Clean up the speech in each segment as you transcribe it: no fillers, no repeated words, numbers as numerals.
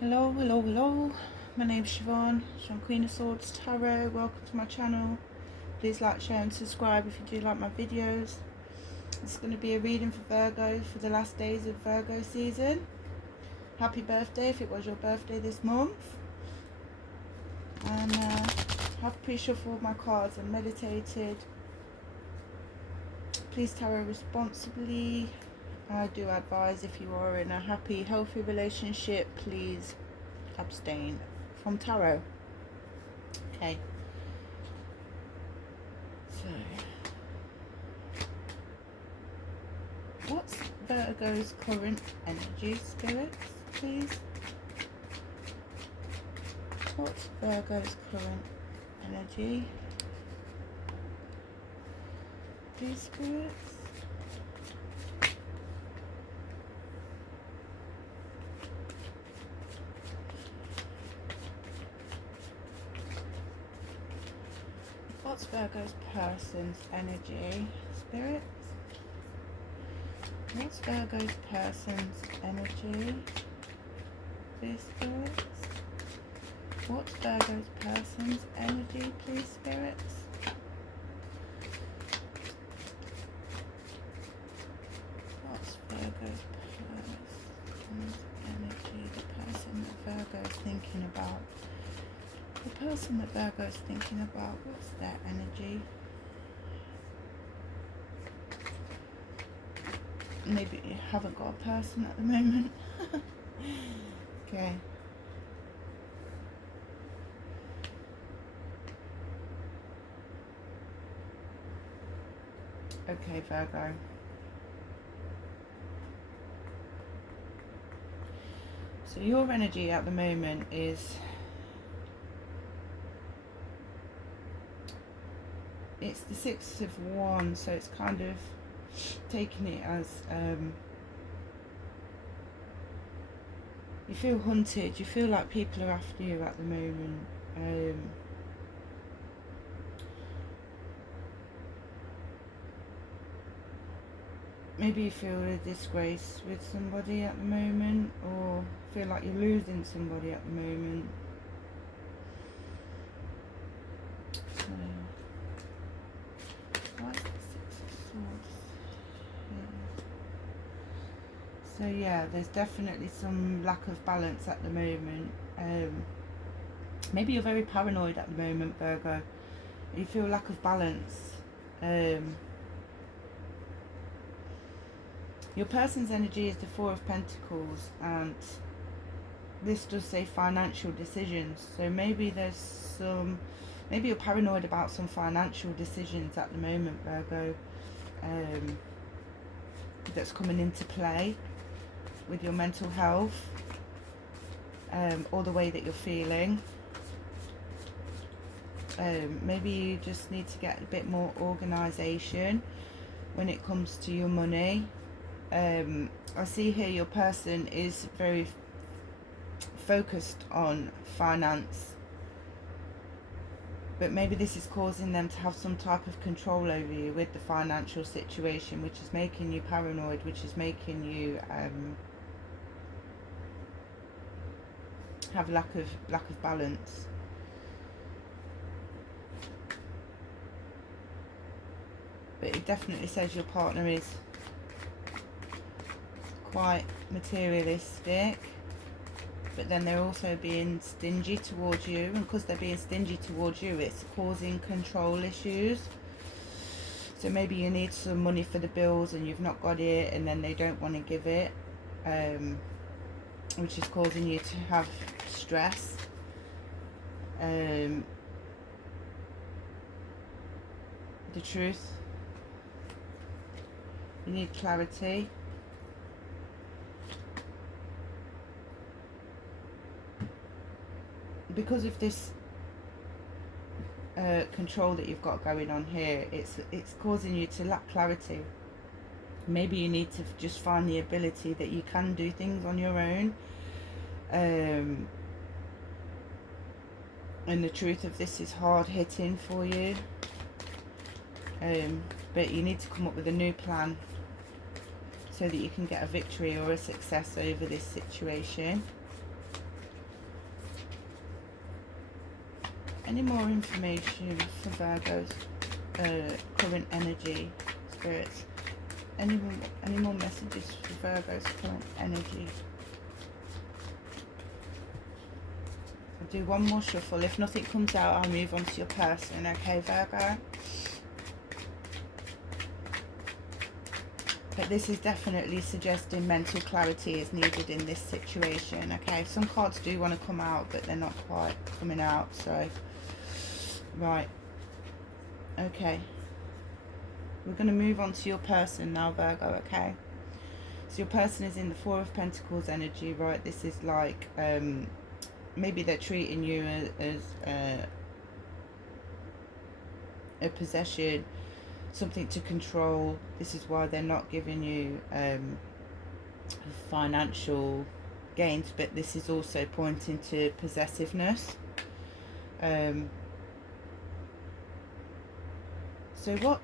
Hello, hello, hello. My name's Siobhan, Queen of Swords Tarot. Welcome to my channel. Please like, share and subscribe if you do like my videos. It's going to be a reading for Virgo for the last days of Virgo season. Happy birthday if it was your birthday this month. And have pre-shuffled my cards and meditated. Please tarot responsibly. I do advise if you are in a happy, healthy relationship, please abstain from tarot. Okay. So, what's Virgo's current energy, spirits, please? What's Virgo's current energy? Please, spirits. What's Virgo's person's energy, spirits? What's Virgo's person's energy, please, spirits? What's Virgo's person's energy, please, spirits? What's Virgo's person's energy, the person that Virgo's thinking about? The person that Virgo's thinking about, what's their energy? Maybe you haven't got a person at the moment. Okay. Okay, Virgo. So your energy at the moment is, it's the Six of Wands, so it's kind of taking it as you feel hunted, you feel like people are after you at the moment. Maybe you feel a disgrace with somebody at the moment, or feel like you're losing somebody at the moment. So, why is the Six of Swords? So yeah, there's definitely some lack of balance at the moment. Maybe you're very paranoid at the moment, Virgo. You feel lack of balance. Your person's energy is the Four of Pentacles, and this does say financial decisions. So maybe maybe you're paranoid about some financial decisions at the moment, Virgo, that's coming into play with your mental health, or the way that you're feeling. Maybe you just need to get a bit more organisation when it comes to your money. I see here your person is very focused on finance, but maybe this is causing them to have some type of control over you with the financial situation, which is making you paranoid, which is making you have lack of balance. But it definitely says your partner is quite materialistic, but then they're also being stingy towards you, and because they're being stingy towards you, it's causing control issues. So maybe you need some money for the bills and you've not got it, and then they don't want to give it, which is causing you to have stress. The truth, you need clarity. Because of this control that you've got going on here, it's causing you to lack clarity. Maybe you need to just find the ability that you can do things on your own. And the truth of this is hard hitting for you. But you need to come up with a new plan so that you can get a victory or a success over this situation. Any more information for Virgo's current energy, spirits? Any more messages for Virgo's current energy? I'll do one more shuffle. If nothing comes out, I'll move on to your person. Okay, Virgo? But this is definitely suggesting mental clarity is needed in this situation. Okay, some cards do want to come out, but they're not quite coming out. So, right. Okay. We're going to move on to your person now, Virgo, okay? So your person is in the Four of Pentacles energy, right? This is like, maybe they're treating you as a possession, something to control. This is why they're not giving you financial gains, but this is also pointing to possessiveness. So what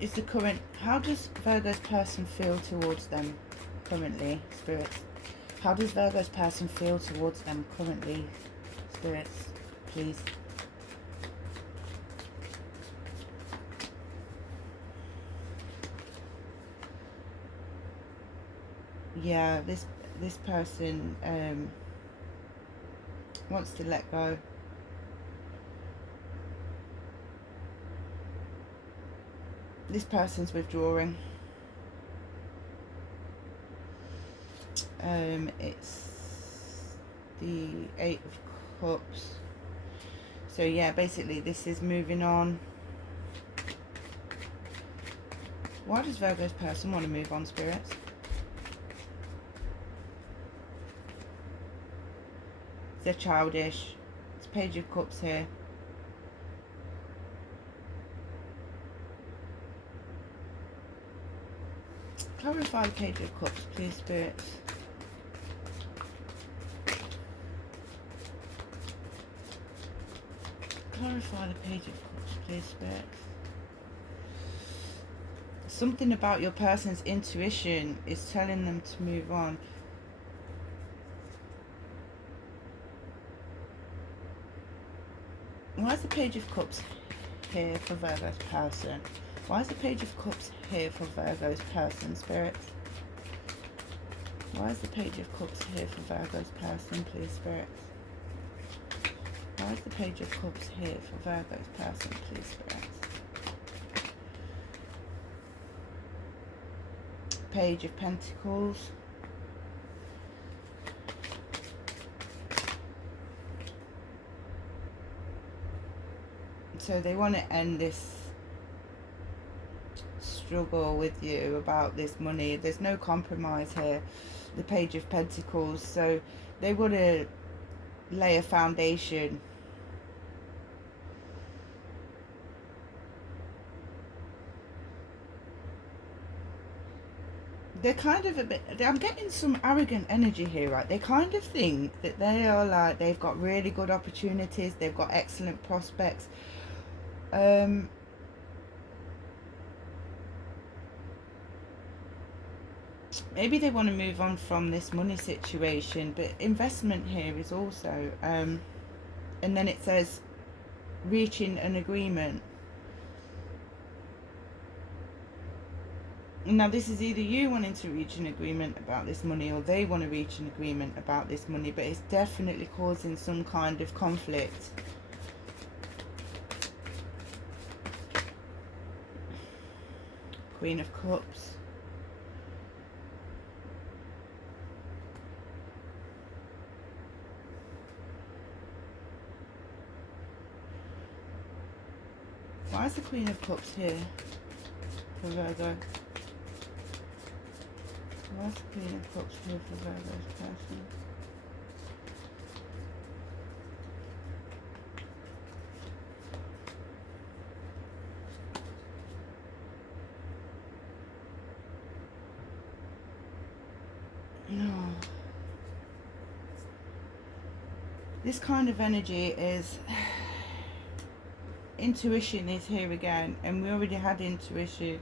is the current, how does Virgo's person feel towards them currently, spirits? How does Virgo's person feel towards them currently, spirits, please? Yeah, this person wants to let go. This person's withdrawing. It's the Eight of Cups. So yeah, basically this is moving on. Why does Virgo's person want to move on, spirits? They're childish. It's Page of Cups here. Clarify the Page of Cups, please, spirits. Clarify the Page of Cups, please, spirits. Something about your person's intuition is telling them to move on. Why is the Page of Cups here for Virgo's person? Why is the Page of Cups here for Virgo's person, spirits? Why is the Page of Cups here for Virgo's person, please, spirits? Why is the Page of Cups here for Virgo's person, please, spirits? Page of Pentacles. So they want to end this struggle with you about this money. There's no compromise here. The Page of Pentacles. So they want to lay a foundation. They're kind of a bit, I'm getting some arrogant energy here, right? They kind of think that they are like, they've got really good opportunities, they've got excellent prospects. Maybe they want to move on from this money situation, but investment here is also, and then it says reaching an agreement. Now this is either you wanting to reach an agreement about this money or they want to reach an agreement about this money, but it's definitely causing some kind of conflict. Queen of Cups. Why is the Queen of Cups here for Virgo? Why is the Queen of Cups here for Virgo's person? No. This kind of energy is... Intuition is here again, and we already had intuition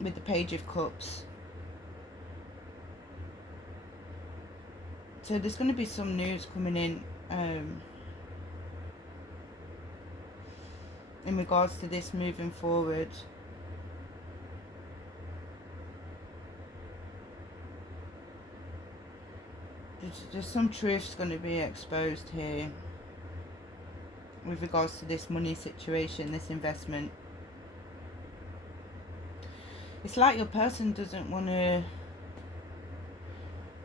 with the Page of Cups. So there's going to be some news coming in regards to this moving forward. There's some truths going to be exposed here with regards to this money situation, this investment. It's like your person doesn't want to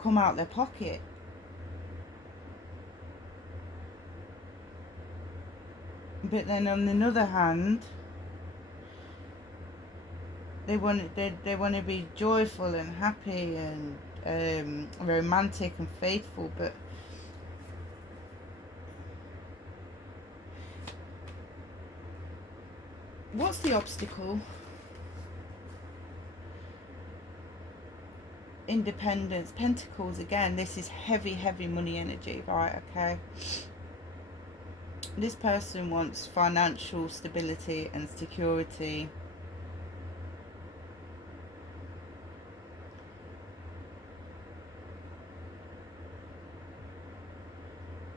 come out their pocket. But then on the other hand, they want to be joyful and happy and romantic and faithful, but what's the obstacle? Independence, Pentacles again. This is heavy money energy, right? Okay, this person wants financial stability and security.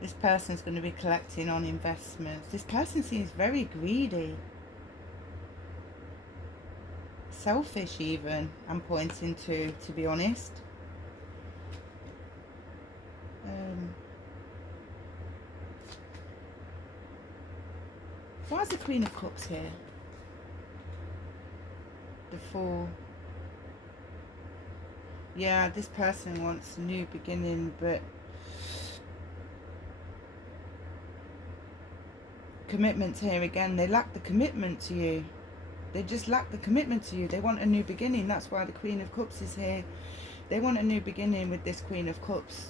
This person's going to be collecting on investments. This person seems very greedy, selfish even, I'm pointing to be honest. Why is the Queen of Cups here? The Fool. Yeah, this person wants a new beginning, but commitment here again. They lack the commitment to you. They just lack the commitment to you. They want a new beginning. That's why the Queen of Cups is here. They want a new beginning with this Queen of Cups.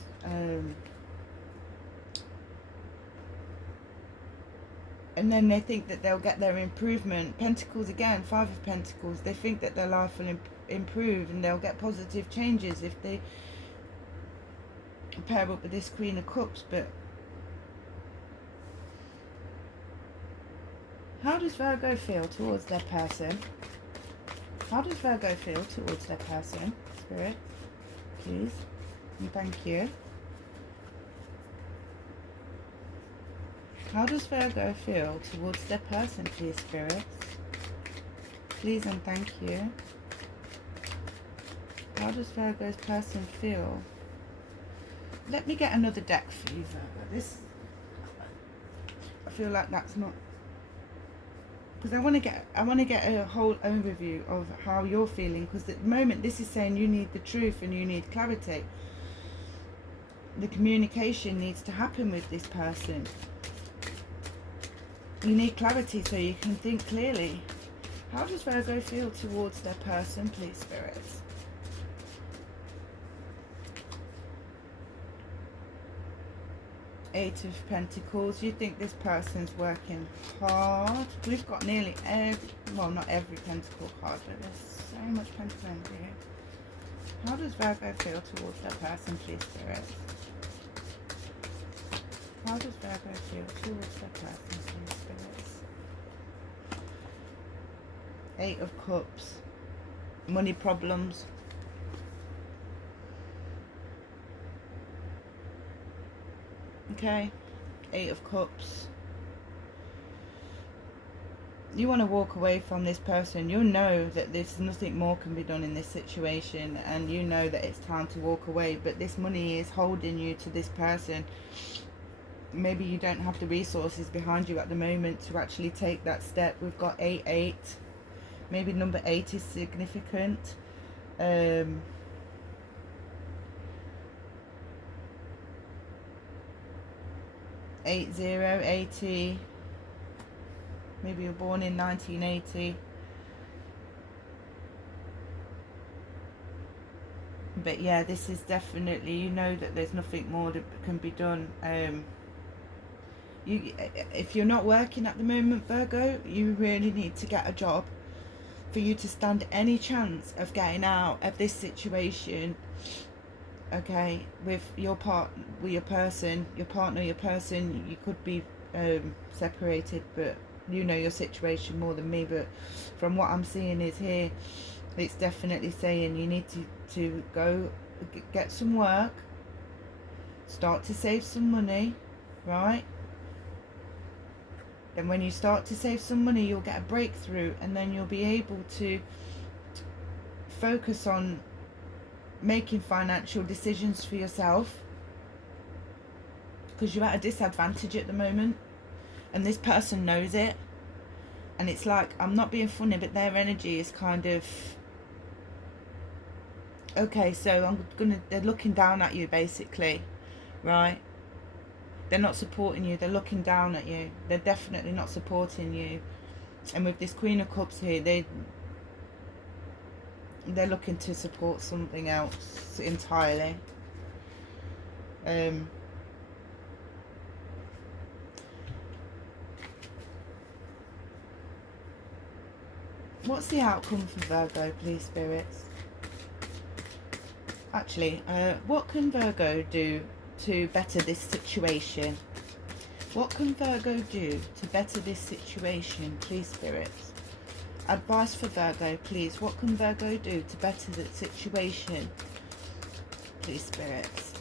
And then they think that they'll get their improvement. Pentacles again, Five of Pentacles. They think that their life will improve and they'll get positive changes if they pair up with this Queen of Cups. But how does Virgo feel towards their person? How does Virgo feel towards their person? Spirit, please. And thank you. How does Virgo feel towards their person, please, spirits? Please and thank you. How does Virgo's person feel? Let me get another deck for you, Virgo. I feel like that's not, because I want to get a whole overview of how you're feeling, because at the moment this is saying you need the truth and you need clarity. The communication needs to happen with this person. You need clarity so you can think clearly. How does Virgo feel towards their person, please, spirits? Eight of Pentacles. You think this person's working hard. We've got nearly every, well, not every Pentacle card, but there's so much Pentacle energy here. How does Virgo feel towards their person, please, spirits? How does Virgo feel towards their person, please, spirits? Eight of Cups. Money problems. Okay. Eight of Cups. You want to walk away from this person. You know that there's nothing more can be done in this situation, and you know that it's time to walk away, but this money is holding you to this person. Maybe you don't have the resources behind you at the moment to actually take that step. We've got 8-8. Maybe number 8 is significant. 80. Maybe you're born in 1980. But yeah, this is definitely, you know that there's nothing more that can be done. If you're not working at the moment, Virgo, you really need to get a job for you to stand any chance of getting out of this situation. Okay, with your partner, your person, you could be separated, but you know your situation more than me. But from what I'm seeing is here, it's definitely saying you need to go get some work, Start to save some money, right? Then when you start to save some money, you'll get a breakthrough, and then you'll be able to focus on making financial decisions for yourself, because you're at a disadvantage at the moment, and this person knows it. And it's like, I'm not being funny, but their energy is kind of, okay, so they're looking down at you basically, right? They're not supporting you, they're looking down at you. They're definitely not supporting you. And with this Queen of Cups here, they're looking to support something else entirely. What's the outcome for Virgo, please, spirits? Actually, what can Virgo do to better this situation? What can Virgo do to better this situation, please, spirits? Advice for Virgo, please. What can Virgo do to better the situation, please, spirits?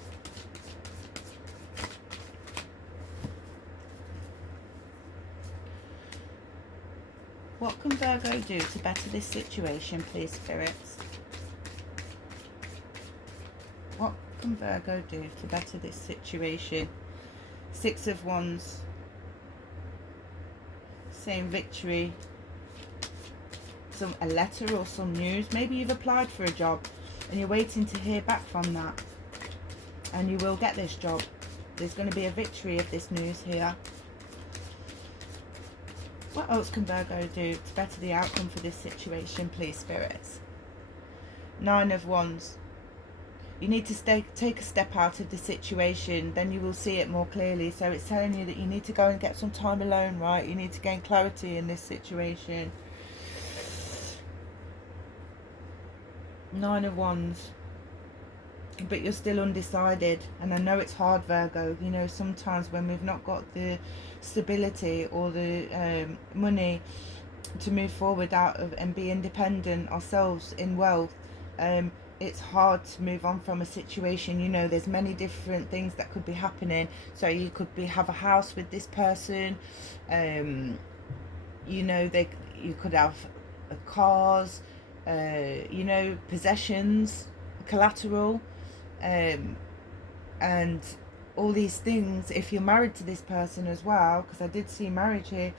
What can Virgo do to better this situation, please, spirits? What can Virgo do to better this situation? Six of Wands, saying victory, a letter or some news. Maybe you've applied for a job and you're waiting to hear back from that, and you will get this job. There's going to be a victory of this news here. What else can Virgo do to better the outcome for this situation, please, spirits? Nine of Wands. You need to take a step out of the situation, then you will see it more clearly. So it's telling you that you need to go and get some time alone, right? You need to gain clarity in this situation. Nine of Wands. But you're still undecided, and I know it's hard, Virgo. You know, sometimes when we've not got the stability or the money to move forward out of and be independent ourselves in wealth, it's hard to move on from a situation. You know, there's many different things that could be happening. So you could have a house with this person, you know, you could have cars, you know, possessions, collateral, and all these things. If you're married to this person as well, because I did see marriage here,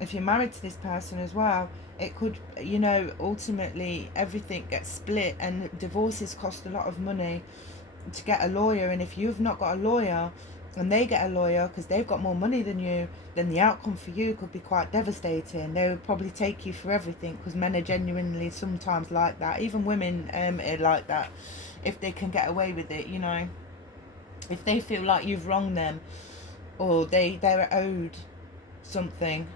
if you're married to this person as well, it could, you know, ultimately everything gets split, and divorces cost a lot of money to get a lawyer. And if you've not got a lawyer and they get a lawyer because they've got more money than you, then the outcome for you could be quite devastating. They would probably take you for everything, because men are genuinely sometimes like that. Even women are like that, if they can get away with it, you know. If they feel like you've wronged them, or they're owed something,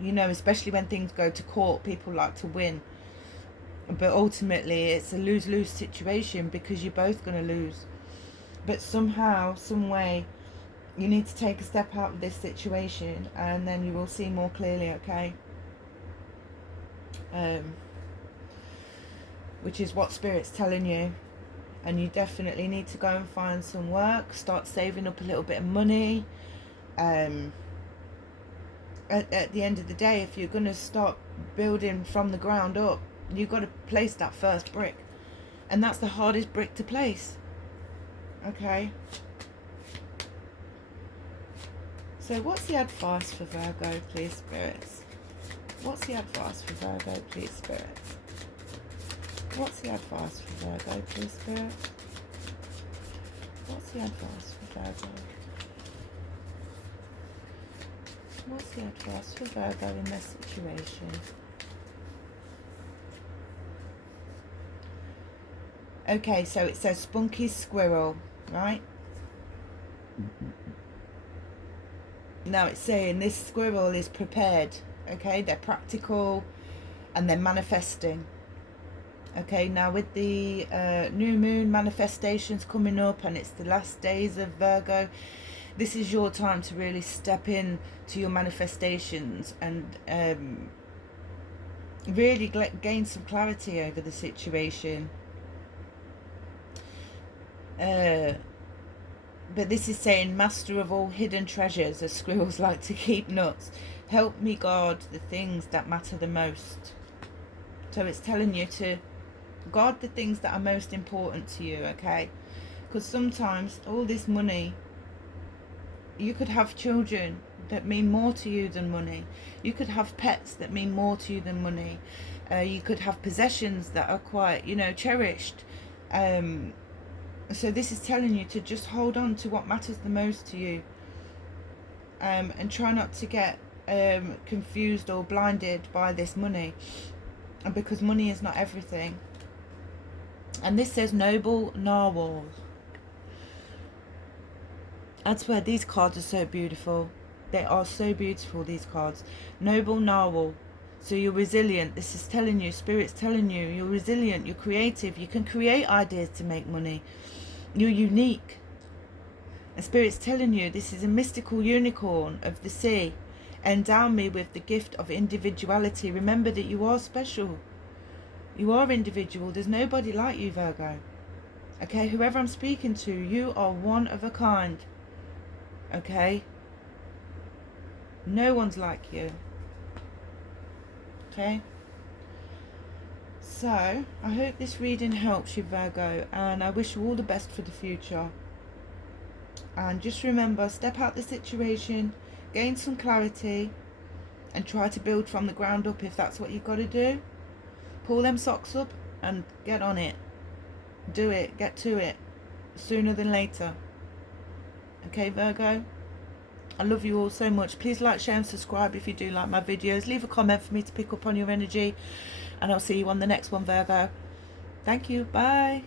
you know, especially when things go to court, people like to win. But ultimately it's a lose-lose situation, because you're both going to lose. But somehow, some way, you need to take a step out of this situation, and then you will see more clearly, okay? Which is what Spirit's telling you. And you definitely need to go and find some work, start saving up a little bit of money. At the end of the day, if you're going to start building from the ground up, you've got to place that first brick. And that's the hardest brick to place. Okay? So what's the advice for Virgo, please, spirits? What's the advice for Virgo, please, spirits? What's the advice for Virgo, please, spirits? What's the advice for Virgo? What's the advice for Virgo in this situation? Okay, so it says spunky squirrel, right? Now it's saying this squirrel is prepared, okay? They're practical and they're manifesting. Okay, now with the new moon manifestations coming up, and it's the last days of Virgo, this is your time to really step in to your manifestations and really gain some clarity over the situation. But this is saying, master of all hidden treasures, as squirrels like to keep nuts. Help me guard the things that matter the most. So it's telling you to guard the things that are most important to you, okay? Because sometimes all this money, you could have children that mean more to you than money. You could have pets that mean more to you than money. You could have possessions that are quite, you know, cherished. So this is telling you to just hold on to what matters the most to you, and try not to get confused or blinded by this money, and because money is not everything. And this says noble narwhal. I swear these cards are so beautiful. They are so beautiful, these cards. Noble narwhal. So you're resilient. This is telling you, Spirit's telling you, you're resilient, you're creative, you can create ideas to make money. You're unique. And Spirit's telling you, this is a mystical unicorn of the sea. Endow me with the gift of individuality. Remember that you are special. You are individual. There's nobody like you, Virgo. Okay, whoever I'm speaking to, you are one of a kind. Okay? No one's like you. Okay? So, I hope this reading helps you, Virgo, and I wish you all the best for the future. And just remember, step out the situation, gain some clarity, and try to build from the ground up if that's what you've got to do. Pull them socks up and get on it. Do it. Get to it. Sooner than later. Okay, Virgo? I love you all so much. Please like, share and subscribe if you do like my videos. Leave a comment for me to pick up on your energy. And I'll see you on the next one, Virgo. Thank you. Bye.